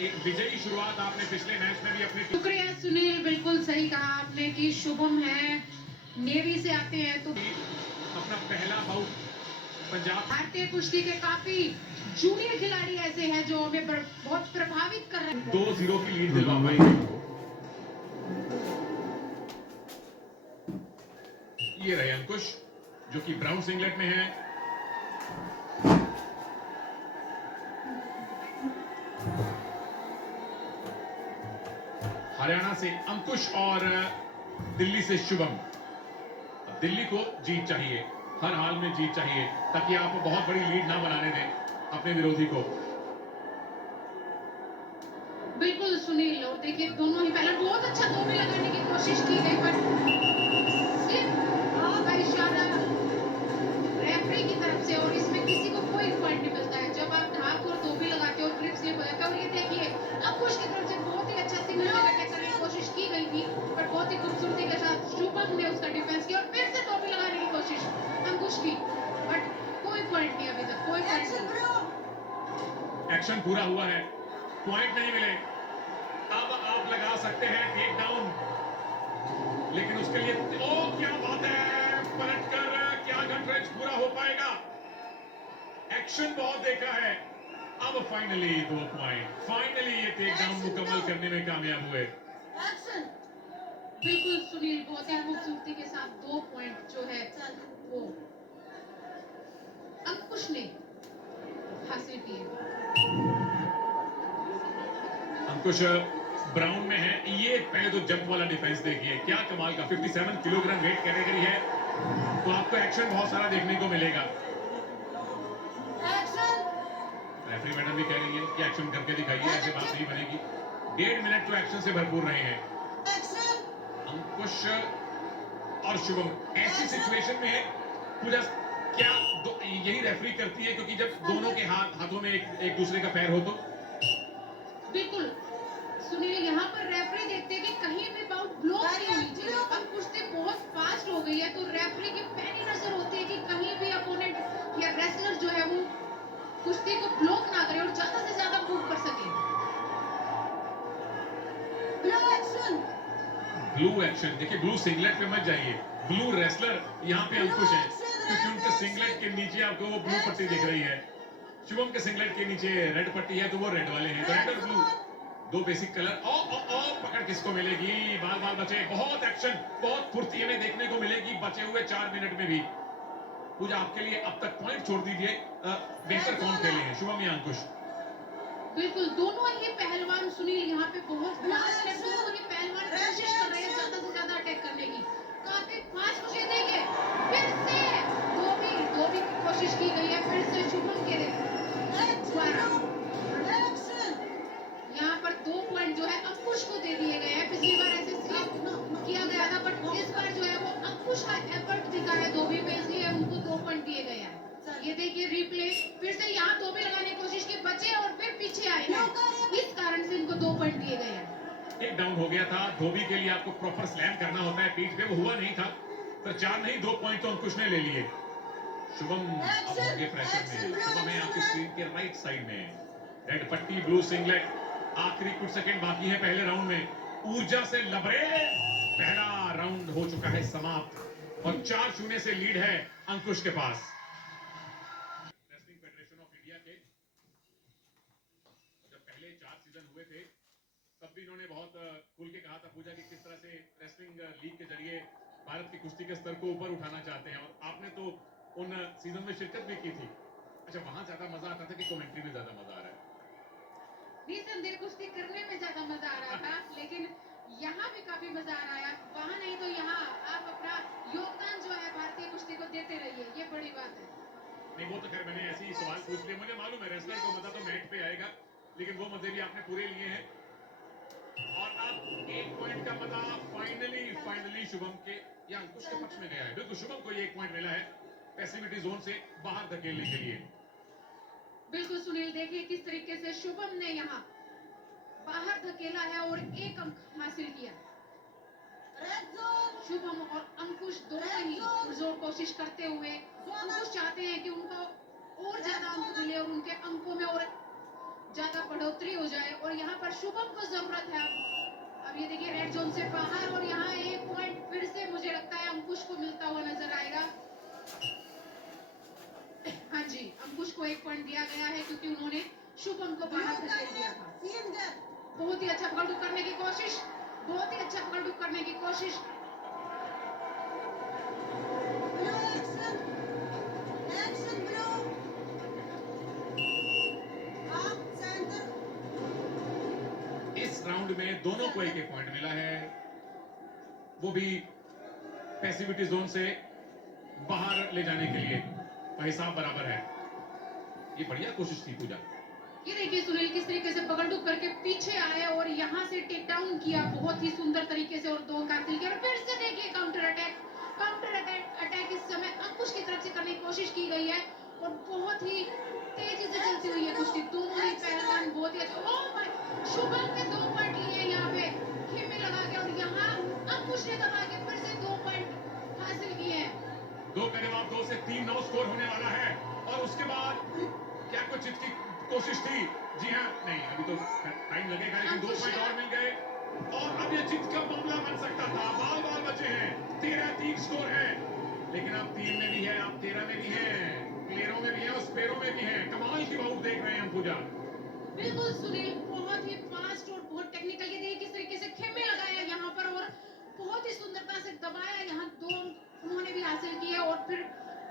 एक विजयी शुरुआत आपने पिछले मैच में भी अपनी शुक्रिया सुनील, बिल्कुल सही कहा आपने कि शुभम है, नेवी से आते हैं तो अपना पहला बाउट पंजाब भारतीय कुश्ती के काफी जूनियर खिलाड़ी ऐसे हैं जो हमें बहुत प्रभावित कर रहे हैं। 2-0 की लीड दिलवा पाएंगे। ये रहे अंकुश जो कि ब्राउन सिंगलेट में है। हरियाणा से अंकुश और दिल्ली से शुभम। दिल्ली को जीत चाहिए, हर हाल में जीत चाहिए ताकि आप बहुत बड़ी लीड ना बनाने दें अपने विरोधी को। बिल्कुल सुनील, और देखिए दोनों ही पहले बहुत अच्छा दो भी लगाने की कोशिश की गई पर का इशारा रेफरी की तरफ से, और इसमें किसी को कोई पॉइंट नहीं मिलता है जब आप ढाक और दो भी लगाते हो और ग्रिप स्लिप हो जाता है। और ये देखिए अंकुश की तरफ से बहुत ही अच्छा सिंगल लेग अटैक करने की कोशिश की गई थी पर बहुत ही खूबसूरती के साथ शुभम ने उसका डिफेंस किया और फिर से दो भी लगाने की कोशिश अंकुश की, बट कोई पॉइंट नहीं अभी तक, कोई पॉइंट नहीं। एक्शन पूरा हुआ है, पॉइंट नहीं मिले। अब आप लगा सकते हैं टेक डाउन, लेकिन उसके लिए ओ क्या बात है, पलटकर क्या गन रेंज पूरा हो पाएगा। एक्शन बहुत देखा है, अब फाइनली 2 पॉइंट, फाइनली ये टेक डाउन मुकम्मल करने में कामयाब हुए। बिल्कुल सुनील, बहुत ही खूबसूरती के साथ 2 पॉइंट जो है वो अंकुश ने हासिल किए। अंकुश ब्राउन में है, ये पहले तो जंप वाला डिफेंस देखिए, क्या कमाल का 57 किलोग्राम वेट कैटेगरी है, तो आपको एक्शन बहुत सारा देखने को मिलेगा। रेफरी मैडम भी कह रही है कि एक्शन करके दिखाइए, ऐसे बात नहीं बनेगी। 1.5 मिनट तो एक्शन से भरपूर रहे हैं। अंकुश और शुभम ऐसी सिचुएशन में पूजा क्या यही रेफरी करती है, क्योंकि जब दोनों के हाथों में एक दूसरे का पैर हो तो बिल्कुल सुनील, यहाँ पर रेफरी देखते हैं कि कहीं भी बाउट ब्लॉक नहीं होनी चाहिए। अब कुश्ती बहुत फास्ट हो गई है तो रेफरी की पैनी नजर होती है कि कहीं भी अपोनेंट या रेसलर जो है वो कुश्ती को ब्लॉक ना करे और ज्यादा से ज्यादा मूव कर सके। ब्लू एक्शन देखिए, ब्लू सिंगलेट पे मत जाइए, ब्लू रेसलर यहाँ पे अंकुश है, क्योंकि उनके सिंगलेट के नीचे आपको वो ब्लू पट्टी दिख रही है। शुभम के सिंगलेट के नीचे रेड पट्टी है तो वो रेड वाले हैं, तो रेड और ब्लू दो बेसिक कलर। ओ ओ ओ पकड़ किसको मिलेगी, बाल बाल बचे, बहुत एक्शन, बहुत फुर्ती हमें देखने को मिलेगी बचे हुए 4 मिनट में भी। पूजा आपके लिए अब तक पॉइंट छोड़ दीजिए, बेहतर कौन खेले हैं, शुभम या अंकुश? बिल्कुल दोनों ही पहलवान सुनील यहाँ पे बहुत फास्ट है, दोनों ही पहलवान कोशिश कर रहे हैं ज्यादा से ज्यादा अटैक करने की, काफी फास्ट मुझे देंगे। फिर से दो भी कोशिश की गई है, फिर से शुभम के द्वारा यहाँ पर 2 पॉइंट जो है अंकुश को दे दिए गए हैं। पिछली बार ऐसे स्लिप किया गया था बट इस बार जो है वो अंकुश का एफर्ट दिखा है दो भी पे, इसलिए उनको 2 पॉइंट दिए गए हैं। ये देखिए रिप्ले, फिर से यहाँ दो भी लगाने की कोशिश की, बचे और फिर पीछे आए हैं, इस कारण से इनको 2 पॉइंट दिए गए हैं। एक डाउन हो गया था, धोबी के लिए आपको प्रॉपर स्लैम करना होता है पीठ पे, वो हुआ नहीं था, तो 4 नहीं 2 पॉइंट तो अंकुश ने ले लिए। शुभम अब होंगे प्रेशर में, शुभम है आपकी स्क्रीन के राइट साइड में, रेड पट्टी ब्लू सिंगलेट, आखिरी कुछ सेकंड बाकी है पहले राउंड में, ऊर्जा से लबरेज पहला राउंड हो चुका है समाप्त और 4-0 से लीड है अंकुश के पास। रेसलिंग फेडरेशन ऑफ इंडिया के जब पहले 4 सीजन हुए थे तब भी इन्होंने बहुत खुल के कहा था पूजा कि किस तरह से रेसलिंग लीग के जरिए भारत की कुश्ती के स्तर को ऊपर उठाना चाहते हैं, और आपने तो उन सीजन में शिरकत भी की थी। अच्छा, वहां ज्यादा मजा आता था कि कमेंट्री में ज्यादा मजा आ रहा है? निसंदेह कुश्ती करने में ज्यादा मजा आ रहा था, लेकिन यहाँ भी काफी मजा आ रहा है। वहाँ नहीं तो यहाँ आप अपना योगदान जो है भारतीय कुश्ती को देते रहिए, ये बड़ी बात है। नहीं वो तो खैर मैंने ऐसे ही सवाल पूछ लिए, मुझे मालूम है रेसलर को मजा तो मैट पे आएगा, लेकिन वो मजे भी आपने पूरे लिए हैं। और अब 1 पॉइंट का मजा फाइनली शुभम के या अंकुश के पक्ष में गया है। बिल्कुल शुभम को 1 पॉइंट मिला है पैसिविटी जोन से बाहर धकेलने के लिए। बिल्कुल सुनील, देखिए किस तरीके से शुभम ने यहाँ बाहर धकेला है और 1 अंक हासिल किया। शुभम और अंकुश दोनों ही पुरजोर कोशिश करते हुए, अंकुश चाहते हैं कि उनको और ज्यादा अंक मिले और उनके अंकों में और ज्यादा बढ़ोतरी हो जाए, और यहाँ शुभम को जरूरत है अब ये देखिए रेड जोन से बाहर और यहाँ एक पॉइंट फिर से मुझे लगता है अंकुश को मिलता हुआ नजर आएगा। हाँ जी, अंकुश को एक पॉइंट दिया गया है क्योंकि उन्होंने शुभम को बाहर धकेल दिया था। बहुत ही अच्छा पकड़ करने की कोशिश, बहुत ही अच्छा पकड़ करने की कोशिश। इस राउंड में दोनों को एक एक पॉइंट मिला है, वो भी पैसिविटी जोन से बाहर ले जाने के लिए। तो हिसाब बराबर है। ये बढ़िया कोशिश थी पूजा। ये देखिए सुनील किस तरीके से पकड़ करके पीछे आए और यहाँ से टेक डाउन किया बहुत ही सुंदर तरीके से और 2 हासिल किया। और फिर से देखिए काउंटर अटैक इस समय अंकुश की तरफ से करने की कोशिश की गई है और बहुत ही तेजी से चलती हुई है कुश्ती। दोनों ही पहलवान बहुत ही अच्छा। ओह माय, शुभम के 2 पॉइंट लिए यहाँ पे खेमे लगा के और यहाँ अंकुश ने दबा के फिर से 2 पॉइंट हासिल किए हैं। 2 के जवाब 2 से 3-9 स्कोर होने वाला है। और उसके बाद क्या कुछ जीत की कोशिश थी? जी हाँ, नहीं अभी तो टाइम लगेगा, लेकिन 2 पॉइंट और मिल गए और अब ये जीत का मामला बन सकता था। बाल बचे हैं, 13-3 स्कोर है, लेकिन आप 3 में भी है, आप 13 में भी हैं, क्लियरों में भी है और स्पेरों में भी है। कमाल की बाउट देख रहे हैं हम पूजा। बिल्कुल सुनील, बहुत ही फास्ट और बहुत टेक्निकल। ये देखिए किस तरीके से खेमे लगाया यहाँ पर और बहुत ही सुंदरता से दबाया। यहाँ 2 उन्होंने भी हासिल किए और फिर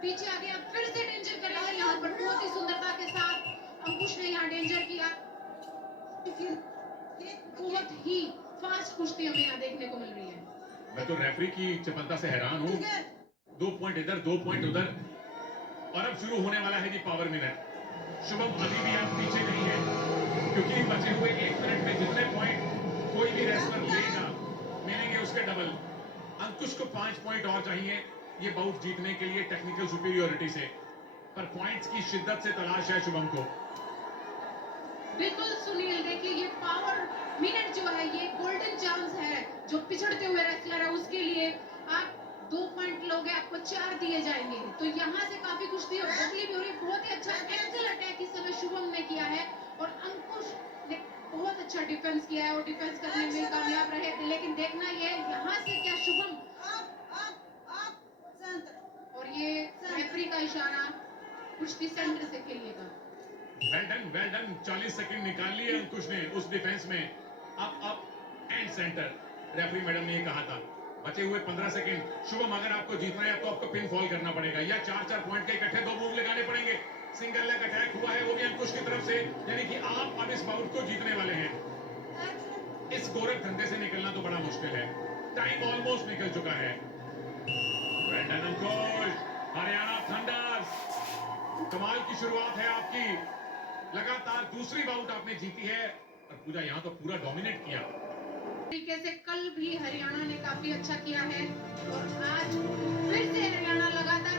पीछे आ गया, फिर से डेंजर करेंगे यहाँ पर बहुत ही सुंदरता के साथ अंकुश ने यहाँ डेंजर किया। बहुत ही फास्ट कुश्ती हमें यहाँ देखने को मिल रही है। मैं तो रेफरी की चपलता से हैरान हूँ। 2 पॉइंट इधर, 2 पॉइंट उधर और अब शुरू होने वाला है जी पावर मिनट। शुभम अभी भी आप पीछे नहीं है, क्योंकि बचे हुए 1 मिनट में जितने पॉइंट कोई भी रेसलर लेगा मिलेंगे उसके डबल। अंकुश को 5 पॉइंट और चाहिए ये बाउट जीतने के लिए टेक्निकल सुपीरियोरिटी से, पर पॉइंट्स की शिद्दत से तलाश है शुभम को। बिल्कुल सुनील, देखिए ये पावर मिनट जो है ये गोल्डन चांस है जो पिछड़ते हुए रेसलर है उसके लिए। आप 2 पॉइंट लोगे आपको 4 दिए जाएंगे। तो यहाँ से काफी कुश्ती और बदली भी हो रही। बहुत ही अच्छा एंगल अटैक इस समय शुभम ने किया है और अंकुश ने बहुत अच्छा डिफेंस किया है और डिफेंस करने में कामयाब रहे थे। लेकिन देखना ये यहाँ से क्या शुभम, और ये रेफरी का इशारा, कुश्ती सेंटर से खेलिएगा। वेल डन 40 सेकंड निकाल लिए अंकुश ने उस डिफेंस में। Up and centre, referee madam ने ये कहा था। बचे हुए 15 सेकंड। शुभम अगर आपको जीतना है तो आपको पिन फॉल करना पड़ेगा या 4-4 पॉइंट के इकट्ठे 2 मूव लगाने पड़ेंगे। सिंगल लेग अटैक हुआ है वो भी अंकुश की तरफ से, यानी कि आप अब इस बाउट को जीतने वाले हैं। इस गोरख धंधे से निकलना तो बड़ा मुश्किल है। टाइम ऑलमोस्ट निकल चुका है। वेल डन अंकुश, हरियाणा थंडर्स, कमाल की शुरुआत है आपकी। लगातार दूसरी बाउट आपने जीती है और पूजा यहाँ तो पूरा डोमिनेट किया। तरीके से कल भी हरियाणा ने काफी अच्छा किया है और आज फिर से हरियाणा लगातार